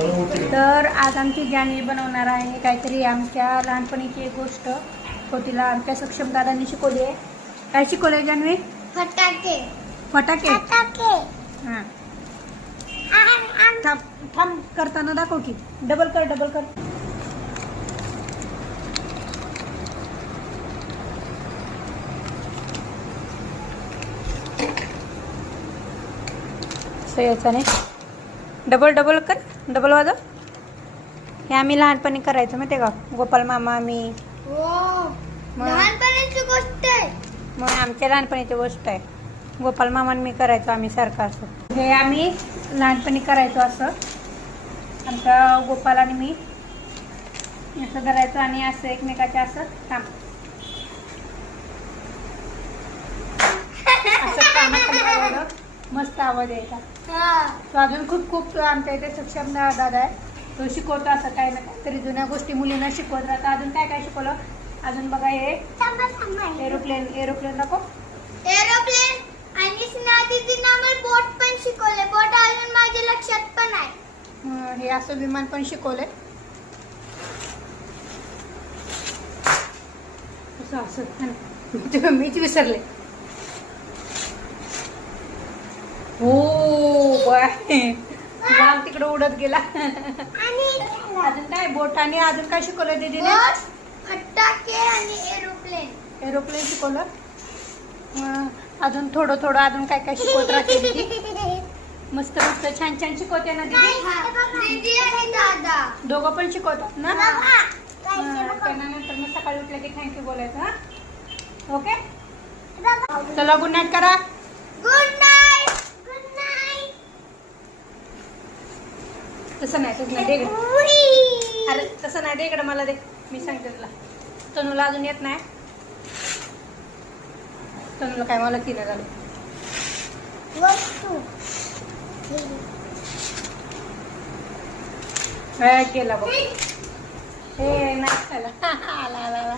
तर आज आमची जानवी बनवणार आहे काहीतरी आमच्या लहानपणीची एक गोष्ट तो तिला आमच्या सक्षम दादांनी शिकवली आहे. काय शिकवलंय जानवी? फटाके. फटाके. फटाके. हां थांब थांब करताना दाखव की. डबल कर डबल कर. याचा नाही डबल डबल कर डबल वाजव. हे आम्ही लहानपणी करायचो माहिती का गोपाल मामा आम्ही. लहानपणीची गोष्ट आहे. मग आमच्या लहानपणीची गोष्ट आहे. गोपाल मामा मी करायचो आम्ही सारखं असं. हे आम्ही लहानपणी करायचो असं. आमचा गोपाल आणि मी असं करायचो आणि असं एकमेकाच्या असं थांब असं कामात मस्त आवाज यायचा. तो अजून खूप खूप आमच्या इथे सक्षम दादा आहे. तो शिकवतो असं काही ना काहीतरी जुन्या गोष्टी मुलींना शिकवत राहतं. अजून काय काय शिकवलं अजून बघा. हे एरोप्लेन एरोप्लेन नको एरोप्लेन आणि स्नेहा दीदींना आम्हाला बोट पण शिकवले. बोट अजून माझ्या लक्षात पण आहे. हे असं विमान पण शिकवलंय. असं असं मीच विसरले. हो लांब तिकडे उडत गेला. अजून काय बोट आणि अजून काय शिकवलं दीदीने? फटाके आणि एरोप्लेन. एरोप्लेन शिकवलं. अजून थोडं थोडं अजून काय काय शिकवत राहते दीदी. मस्त मस्त छान छान शिकवते ना दीदी. दीदी आणि दादा दोघं पण शिकवतात ना. त्यांना नंतर मग सकाळी उठलं की थँक्यू बोलायचं. हा ओके चला गुड नाईट करा. Good night. Good night. तसं नाही तसं नाही दे इकडं. अरे तसं नाही दे इकडं मला दे. मी सांगते तुला. तनुला अजून येत नाही. तनुला काय मला की नाही झालं. वस्तू गेला बघ. हे नाही आला आला आला.